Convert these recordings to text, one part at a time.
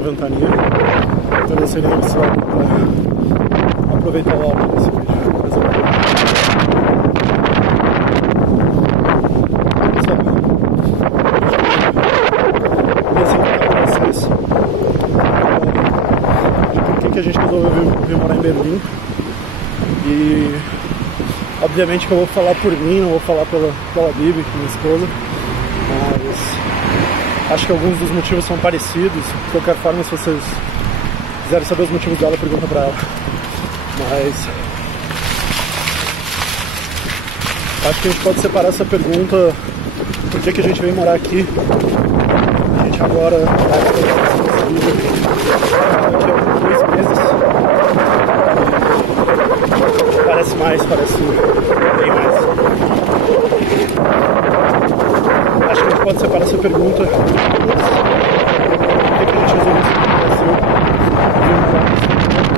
uma ventania. Então não sei nem se vai aproveitar o áudio desse vídeo. A gente resolveu vir morar em Berlim e obviamente que eu vou falar por mim, não vou falar pela Bibi, minha esposa, mas acho que alguns dos motivos são parecidos. De qualquer forma, se vocês quiserem saber os motivos dela, pergunta pra ela. Mas acho que a gente pode separar essa pergunta: por que a gente veio morar aqui? A gente agora daqui a 2 meses. Parece mais, parece bem mais. Acho que a gente pode separar essa pergunta. Por que a gente resolveu sair do Brasil?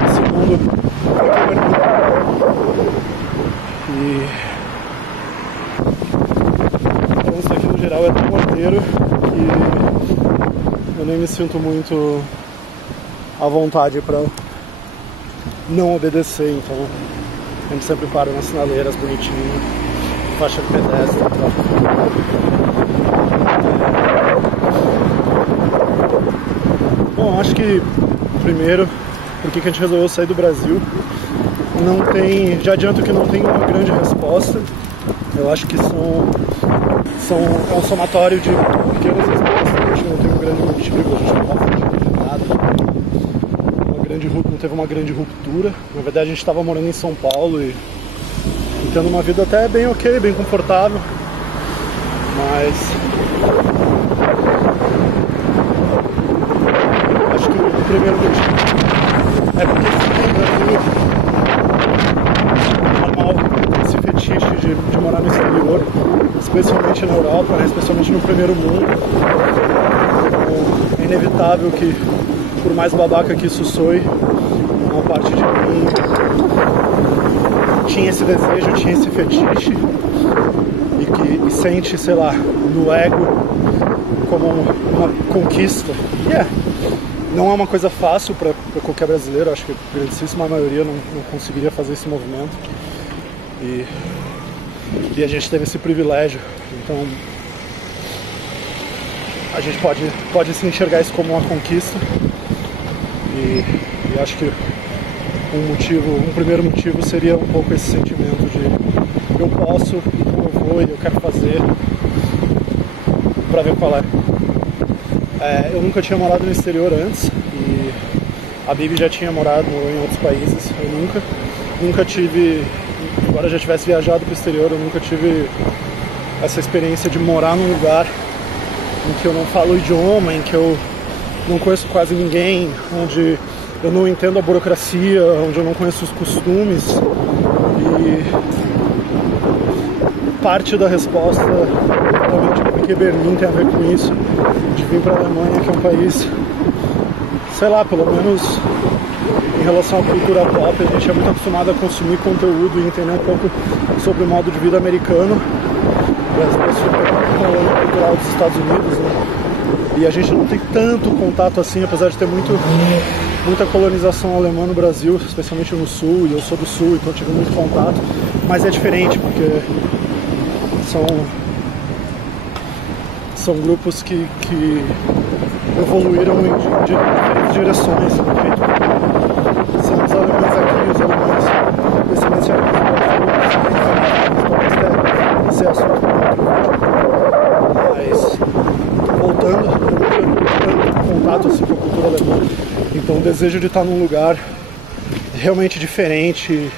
Nesse mundo. E então isso aqui no geral é tão roteiro que eu nem me sinto muito à vontade para não obedecer, então a gente sempre para nas sinaleiras bonitinho, faixa de pedestre e tal. Bom, acho que primeiro, por que a gente resolveu sair do Brasil? Não tem, já adianto que não tem uma grande resposta. Eu acho que é um somatório de pequenas respostas. A gente não tem um grande motivo, a gente não está fugindo de nada. Não teve uma grande ruptura. Na verdade, a gente estava morando em São Paulo e tendo uma vida até bem ok, bem confortável. Mas acho que o primeiro motivo é porque no Brasil é normal esse fetiche de morar no exterior, especialmente na Europa, né? Especialmente no primeiro mundo. É inevitável que, por mais babaca que isso soe, uma parte de mim tinha esse desejo, tinha esse fetiche e sente, sei lá, no ego como uma conquista. Não é uma coisa fácil para qualquer brasileiro. Acho que a grandíssima maioria não conseguiria fazer esse movimento e a gente teve esse privilégio. Então a gente pode se enxergar isso como uma conquista. E acho que um primeiro motivo seria um pouco esse sentimento de eu posso, eu vou e eu quero fazer pra ver qual é. Eu nunca tinha morado no exterior antes e a Bibi já tinha morado em outros países. Eu nunca tive, embora eu já tivesse viajado pro exterior, eu nunca tive essa experiência de morar num lugar em que eu não falo o idioma, em que eu não conheço quase ninguém, onde eu não entendo a burocracia, onde eu não conheço os costumes. E parte da resposta, exatamente porque Berlim tem a ver com isso, de vir para a Alemanha, que é um país, sei lá, pelo menos em relação à cultura pop, a gente é muito acostumado a consumir conteúdo e entender um pouco sobre o modo de vida americano, e cultural dos Estados Unidos, né? E a gente não tem tanto contato assim, apesar de ter muita colonização alemã no Brasil, especialmente no Sul, e eu sou do Sul, então tive muito contato, mas é diferente, porque são grupos que evoluíram em diferentes direções. São os alemães aqui, os alemães descendenciais do Brasil, esse é assunto. Mas voltando, eu nunca tive contato assim com a cultura alemã, então o desejo de estar num lugar realmente diferente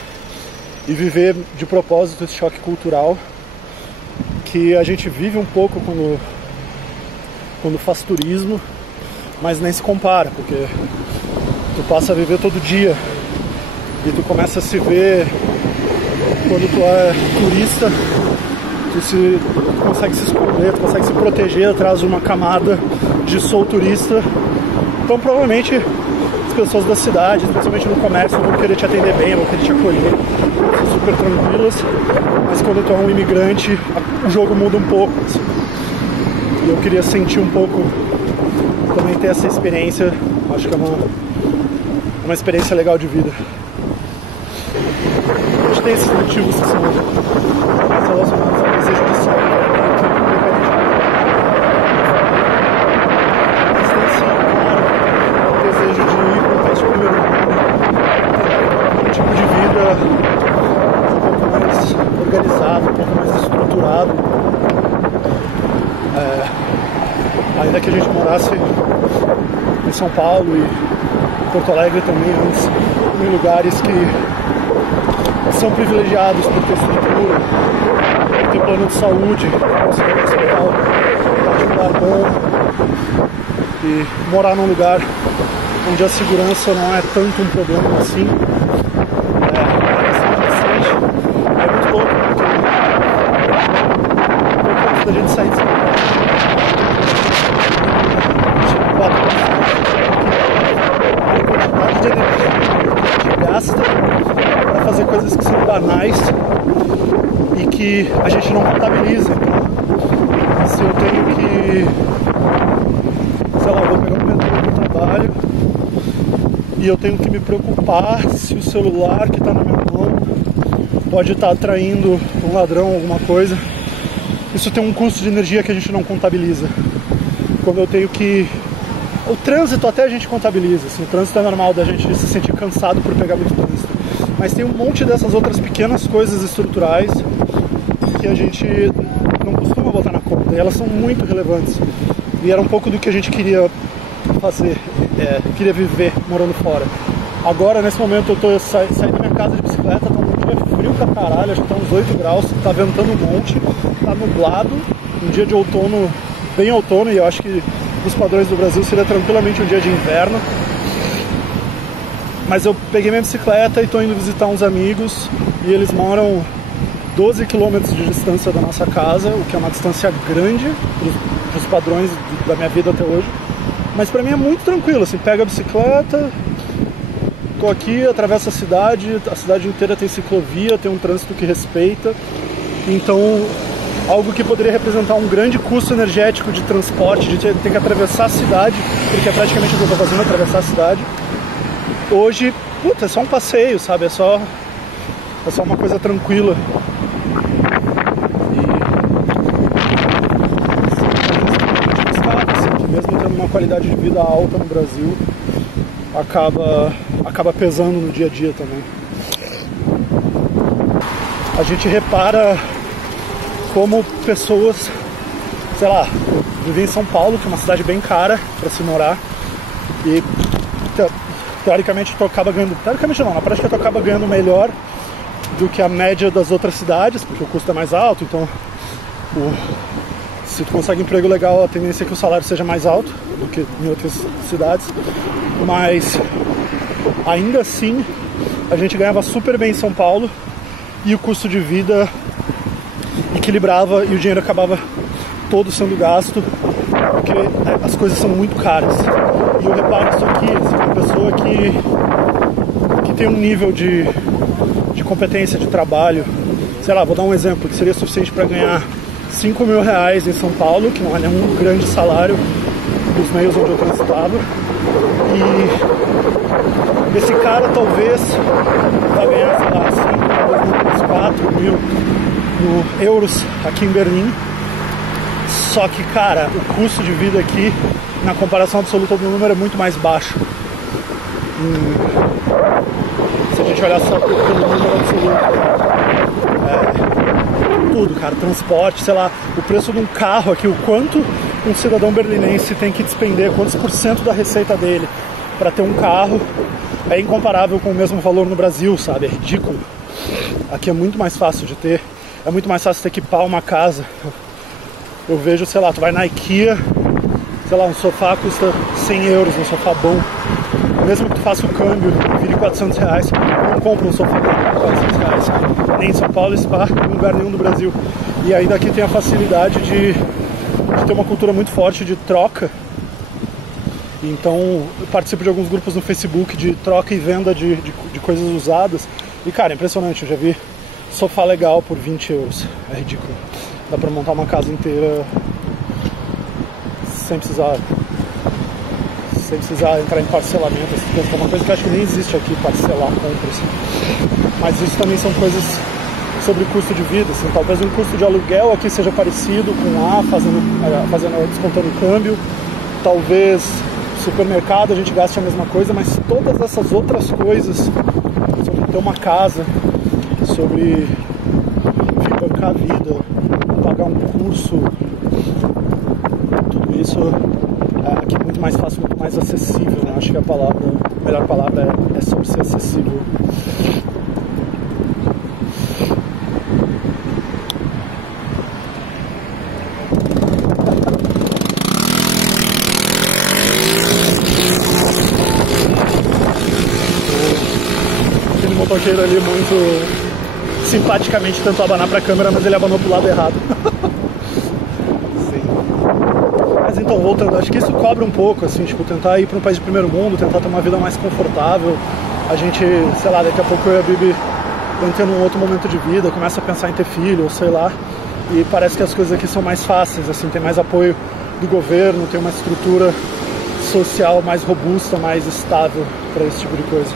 e viver de propósito esse choque cultural que a gente vive um pouco quando faz turismo, mas nem se compara, porque tu passa a viver todo dia e tu começa a se ver quando tu é turista, tu consegue se esconder, tu consegue se proteger atrás de uma camada de sou turista. Então provavelmente as pessoas da cidade, especialmente no comércio, vão querer te atender bem, vão querer te acolher, são super tranquilas, mas quando tu é um imigrante, o jogo muda um pouco, assim. E eu queria sentir um pouco, também ter essa experiência Acho que é uma experiência legal de vida. A gente tem esses motivos que são mais relacionados ao desejo de sair. Mas tem sim, claro, o desejo de ir para um país de primeiro mundo, um tipo de vida um pouco mais organizado, um pouco mais estruturado. Ainda que a gente morasse em São Paulo e Porto Alegre também, antes, em lugares que são privilegiados por ter estrutura, por ter plano de saúde, conseguir um hospital de um lugar bom, e morar num lugar onde a segurança não é tanto um problema assim. É muito louco, porque antes da gente sair de São Paulo, a quantidade de energia que a gente gasta para fazer coisas que são banais e que a gente não contabiliza. Então, se eu tenho que, sei lá, eu vou pegar um metrô no trabalho e eu tenho que me preocupar se o celular que está na minha mão pode estar atraindo um ladrão, alguma coisa. Isso tem um custo de energia que a gente não contabiliza. Quando eu tenho que... O trânsito até a gente contabiliza, assim, o trânsito é normal da gente se sentir cansado por pegar muito trânsito. Mas tem um monte dessas outras pequenas coisas estruturais que a gente não costuma botar na conta, e elas são muito relevantes. E era um pouco do que a gente queria fazer, queria viver morando fora. Agora, nesse momento, eu tô saí da minha casa de bicicleta, tá um dia frio pra caralho, acho que tá uns 8 graus, tá ventando um monte, tá nublado, um dia de outono, bem outono, e eu acho que nos padrões do Brasil seria tranquilamente um dia de inverno. Mas eu peguei minha bicicleta e tô indo visitar uns amigos, e eles moram 12 quilômetros de distância da nossa casa, o que é uma distância grande dos padrões da minha vida até hoje. Mas pra mim é muito tranquilo, assim, pega a bicicleta, tô aqui, atravesso a cidade inteira tem ciclovia, tem um trânsito que respeita. Então, algo que poderia representar um grande custo energético de transporte, de ter que atravessar a cidade, porque é praticamente o que eu tô fazendo, atravessar a cidade. Hoje, puta, é só um passeio, sabe? É só uma coisa tranquila. E mesmo tendo uma qualidade de vida alta no Brasil, acaba pesando no dia a dia também. A gente repara como pessoas, sei lá, eu vivi em São Paulo, que é uma cidade bem cara para se morar, e teoricamente tu acaba ganhando, teoricamente não, na prática tu acaba ganhando melhor do que a média das outras cidades, porque o custo é mais alto, então se tu consegue emprego legal, a tendência é que o salário seja mais alto do que em outras cidades, mas ainda assim a gente ganhava super bem em São Paulo e o custo de vida equilibrava e o dinheiro acabava todo sendo gasto, porque as coisas são muito caras. E eu reparo isso aqui, assim, uma pessoa que tem um nível de competência, de trabalho, sei lá, vou dar um exemplo, que seria suficiente para ganhar 5 mil reais em São Paulo, que não é nenhum grande salário dos meios onde eu transitava, e esse cara talvez vai ganhar, sei lá, 5, 4 mil euros aqui em Berlim. Só que, cara, o custo de vida aqui, na comparação absoluta do número, é muito mais baixo. Se a gente olhar só pelo número absoluto, tudo, cara, transporte, sei lá, o preço de um carro aqui, o quanto um cidadão berlinense tem que despender, quantos % da receita dele para ter um carro, é incomparável com o mesmo valor no Brasil, sabe? É ridículo. Aqui é muito mais fácil de ter, é muito mais fácil de equipar uma casa. Eu vejo, sei lá, tu vai na IKEA, sei lá, um sofá custa 100 euros, um sofá bom. Mesmo que tu faça o câmbio, vire 400 reais, não compra um sofá por 400 reais. Nem em São Paulo, Spa, em lugar nenhum do Brasil. E ainda aqui tem a facilidade de ter uma cultura muito forte de troca. Então, eu participo de alguns grupos no Facebook de troca e venda de coisas usadas. E, cara, é impressionante, eu já vi sofá legal por 20 euros. É ridículo. Dá pra montar uma casa inteira sem precisar sem precisar entrar em parcelamento, essas coisas, que é uma coisa que eu acho que nem existe aqui, parcelar compras. Mas isso também são coisas sobre custo de vida, assim, talvez um custo de aluguel aqui seja parecido com lá, descontando o câmbio, talvez supermercado a gente gaste a mesma coisa, mas todas essas outras coisas, sobre ter uma casa, sobre, enfim, bancar a vida, pagar um curso, tudo isso aqui é muito mais fácil, muito mais acessível, né? Acho que a melhor palavra é sobre ser acessível. Aquele motoqueiro ali muito simpaticamente tentou abanar pra câmera, mas ele abanou pro lado errado. Sim. Mas então, voltando, acho que isso cobra um pouco, assim, tipo, tentar ir para um país de primeiro mundo, tentar ter uma vida mais confortável. A gente, sei lá, daqui a pouco eu e a Bibi vamos ter um outro momento de vida, começa a pensar em ter filho, ou sei lá, e parece que as coisas aqui são mais fáceis, assim, tem mais apoio do governo, tem uma estrutura social mais robusta, mais estável para esse tipo de coisa.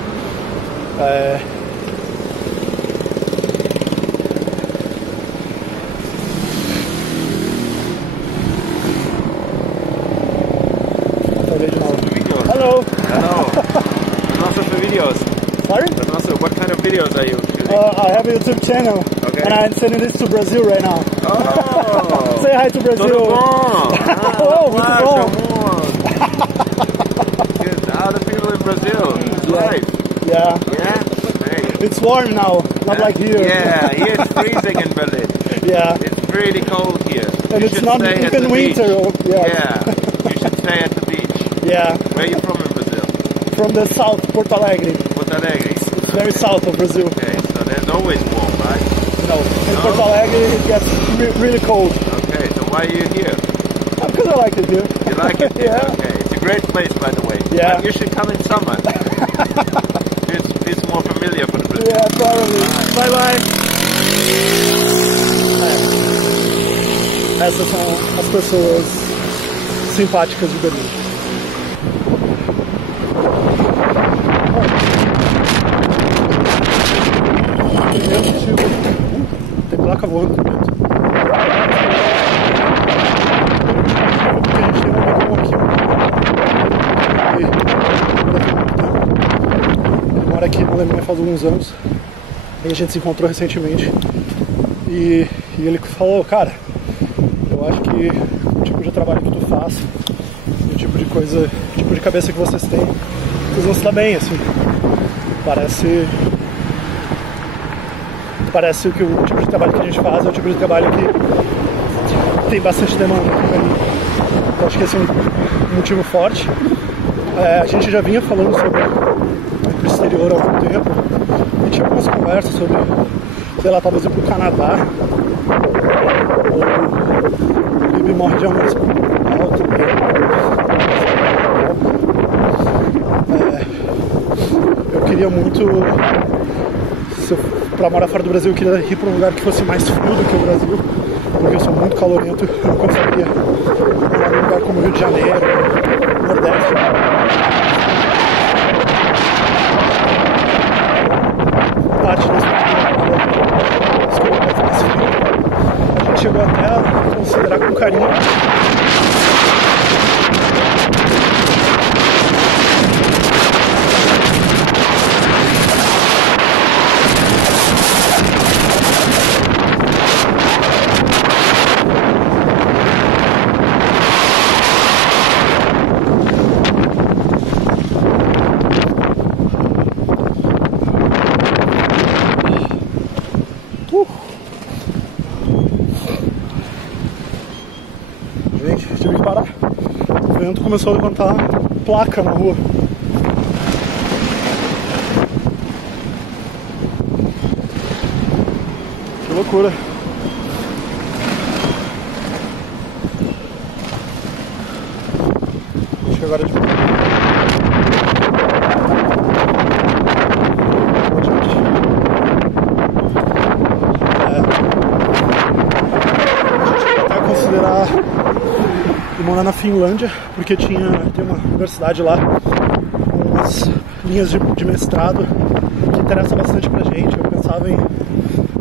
Hello. Hello. And also for videos. Sorry? And also, what kind of videos are you shooting? I have a YouTube channel, Okay. and I'm sending this to Brazil right now. Oh! Say hi to Brazil. Tudo bom? Oh, muito bom. Good. The people in Brazil. It's live. Yeah. Yeah? Hey. It's warm now, not like here. Yeah, here it's freezing in Berlin. Yeah. It's really cold here. And You it's should not stay at even the winter. beach. Yeah. You should stay at the beach. Yeah. Where are you from in Brazil? From the south, Porto Alegre. Porto Alegre. It's very south of Brazil. Okay, so there's always warm, right? No. In No? Porto Alegre, it gets really cold. Okay, so why are you here? Because I like it here. You like it? Yeah. Okay, it's a great place, by the way. Yeah. But you should come in summer. it's more familiar for the Brazil. Yeah, probably. Bye bye. Essas são as pessoas simpáticas de Berlim. Tem placa voando aqui dentro. Porque a gente tem um amigo aqui. Ele mora aqui na Alemanha faz alguns anos. E a gente se encontrou recentemente. E ele falou, cara, eu acho que o tipo de trabalho que tu faz, o tipo de coisa, o tipo de cabeça que vocês têm, vocês vão se dar bem, assim. Parece que o tipo de trabalho que a gente faz é o tipo de trabalho que tem bastante demanda. Então acho que esse é um motivo forte. A gente já vinha falando sobre o exterior há algum tempo e tinha algumas conversas sobre, sei lá, talvez ir pro Canadá, ou o Bibi morre de amor alto também. Eu queria muito, para morar fora do Brasil, eu queria ir para um lugar que fosse mais frio do que o Brasil, porque eu sou muito calorento, eu não conseguiria morar num lugar como o Rio de Janeiro, Nordeste. Parte desse mais frio. A gente chegou até a considerar com carinho Gente, tive que parar. O vento começou a levantar placa na rua. Que loucura. Acho que agora é de novo. morar na Finlândia, porque tem uma universidade lá com umas linhas de mestrado que interessa bastante pra gente. Eu pensava em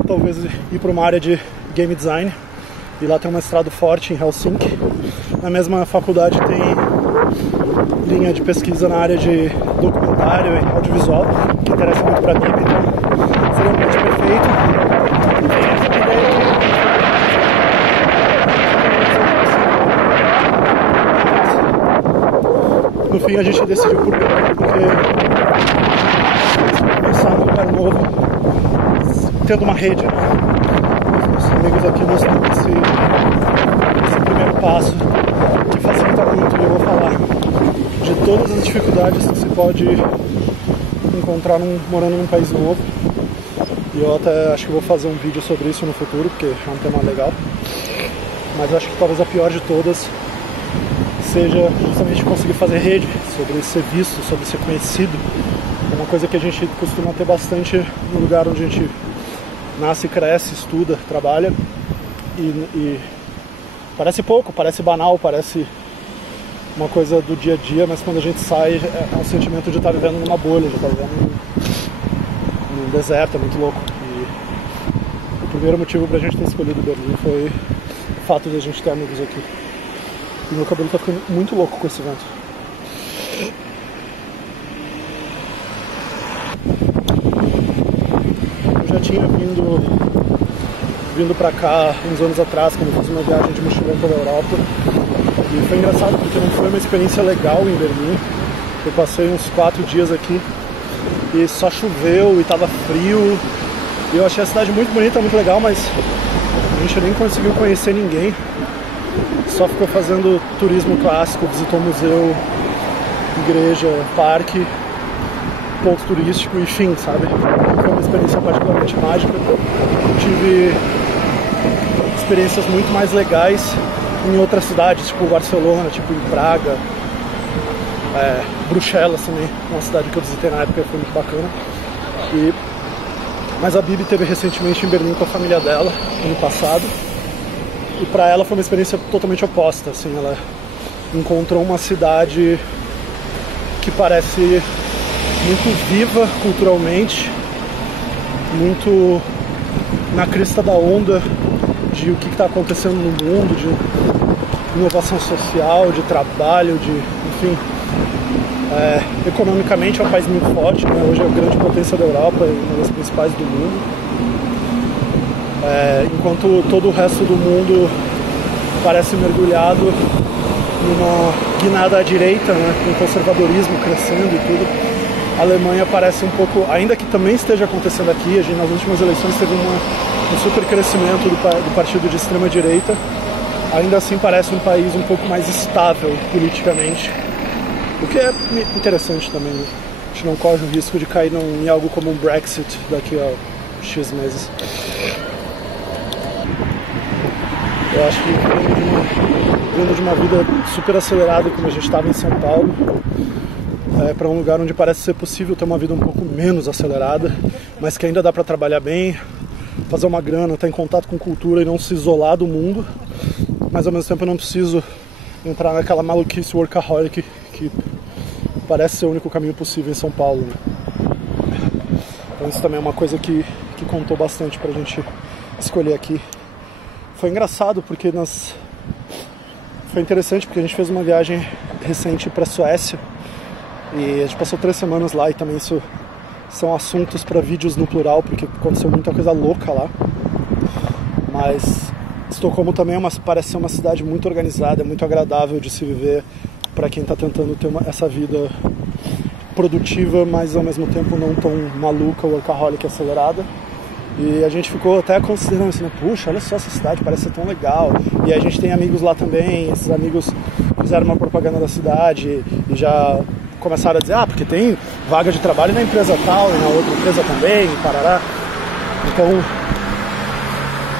talvez ir para uma área de game design, e lá tem um mestrado forte em Helsinki. Na mesma faculdade tem linha de pesquisa na área de documentário e audiovisual, que interessa muito pra mim, então seria um match perfeito. No fim a gente decidiu por Berlim, porque começar num lugar novo, tendo uma rede, né? Os amigos aqui nos dão esse primeiro passo que facilita muito, e eu vou falar de todas as dificuldades que se pode encontrar morando num país novo. E eu até acho que vou fazer um vídeo sobre isso no futuro, porque é um tema legal. Mas acho que talvez a pior de todas seja justamente conseguir fazer rede, sobre ser visto, sobre ser conhecido. É uma coisa que a gente costuma ter bastante no lugar onde a gente nasce, cresce, estuda, trabalha. E parece pouco, parece banal, parece uma coisa do dia a dia, mas quando a gente sai é um sentimento de estar vivendo numa bolha, de estar vivendo num deserto, é muito louco. E o primeiro motivo pra gente ter escolhido Berlim foi o fato de a gente ter amigos aqui. E meu cabelo tá ficando muito louco com esse vento. Eu já tinha vindo pra cá uns anos atrás, quando eu fiz uma viagem de mochilão pela Europa. E foi engraçado porque não foi uma experiência legal em Berlim. Eu passei uns 4 dias aqui e só choveu e tava frio. E eu achei a cidade muito bonita, muito legal, mas a gente nem conseguiu conhecer ninguém. Só ficou fazendo turismo clássico, visitou museu, igreja, parque, ponto turístico, enfim, sabe? Foi uma experiência particularmente mágica. Tive experiências muito mais legais em outras cidades, tipo Barcelona, tipo em Praga, Bruxelas também, uma cidade que eu visitei na época, foi muito bacana. Mas a Bibi esteve recentemente em Berlim com a família dela, ano passado, e para ela foi uma experiência totalmente oposta, assim, ela encontrou uma cidade que parece muito viva culturalmente, muito na crista da onda de o que está acontecendo no mundo, de inovação social, de trabalho, enfim. Economicamente é um país muito forte, né? Hoje é a grande potência da Europa e uma das principais do mundo. Enquanto todo o resto do mundo parece mergulhado numa guinada à direita, né? Com o conservadorismo crescendo e tudo. A Alemanha parece um pouco, ainda que também esteja acontecendo aqui, a gente nas últimas eleições teve um super crescimento do partido de extrema direita, ainda assim parece um país um pouco mais estável politicamente, o que é interessante também, né? A gente não corre o risco de cair em algo como um Brexit daqui a X meses. Eu acho que vindo de uma vida super acelerada como a gente estava em São Paulo, para um lugar onde parece ser possível ter uma vida um pouco menos acelerada, mas que ainda dá para trabalhar bem, fazer uma grana, estar em contato com cultura e não se isolar do mundo, mas ao mesmo tempo eu não preciso entrar naquela maluquice workaholic que parece ser o único caminho possível em São Paulo, né? Então isso também é uma coisa que contou bastante pra gente escolher aqui. Foi engraçado porque foi interessante porque a gente fez uma viagem recente pra Suécia e a gente passou 3 semanas lá, e também isso são assuntos para vídeos no plural, porque aconteceu muita coisa louca lá. Mas Estocolmo também parece ser uma cidade muito organizada, muito agradável de se viver para quem está tentando ter essa vida produtiva, mas ao mesmo tempo não tão maluca, workaholic, acelerada. E a gente ficou até considerando assim, puxa, olha só essa cidade, parece ser tão legal. E a gente tem amigos lá também, esses amigos fizeram uma propaganda da cidade e já começaram a dizer, porque tem vaga de trabalho na empresa tal e na outra empresa também, e parará. Então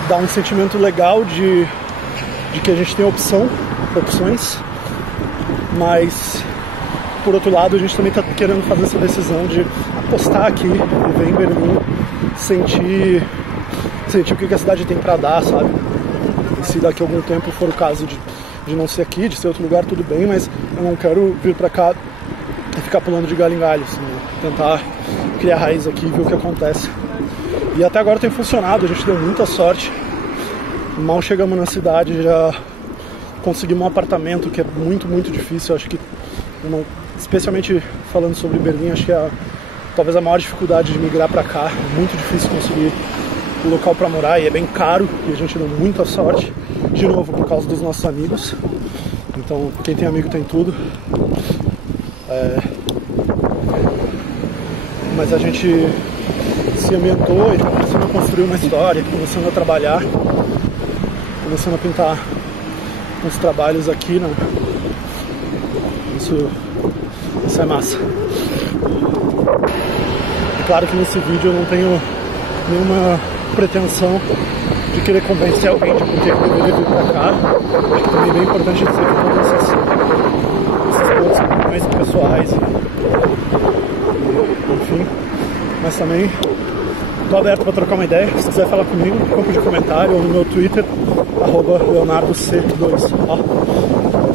dá um sentimento legal de que a gente tem opções, mas por outro lado a gente também está querendo fazer essa decisão de apostar aqui, viver em Berlim, sentir o que a cidade tem para dar, sabe? E se daqui a algum tempo for o caso de de não ser aqui, de ser outro lugar, tudo bem, mas eu não quero vir pra cá e ficar pulando de galho em galho, assim, né? Tentar criar raiz aqui e ver o que acontece. E até agora tem funcionado, a gente deu muita sorte. Mal chegamos na cidade, já conseguimos um apartamento, que é muito, muito difícil. Eu acho que, especialmente falando sobre Berlim, acho que é talvez a maior dificuldade de migrar pra cá. É muito difícil conseguir o local pra morar e é bem caro, e a gente deu muita sorte, de novo, por causa dos nossos amigos. Então, quem tem amigo tem tudo. Mas a gente se ambientou e tá começando a construir uma história, começando a trabalhar, começando a pintar uns trabalhos aqui, né? Isso é massa. E claro que nesse vídeo eu não tenho nenhuma pretensão de querer convencer alguém de por que deveria vir pra cá. Acho que também é bem importante dizer que todas essas coisas pessoais, enfim. Mas também tô aberto para trocar uma ideia. Se quiser falar comigo, no campo de comentário ou no meu Twitter, @leonardoc2. Os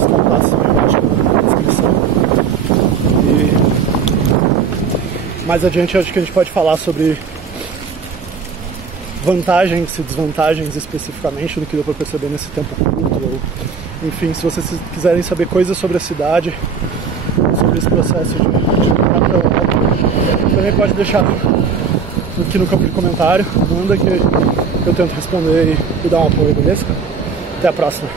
contatos também embaixo na descrição. E mais adiante acho que a gente pode falar sobre vantagens e desvantagens especificamente do que deu para perceber nesse tempo curto. Ou, enfim, se vocês quiserem saber coisas sobre a cidade, sobre esse processo de mudar para Europa, também pode deixar aqui no campo de comentário, manda que eu tento responder e dar um apoio, beleza? Até a próxima!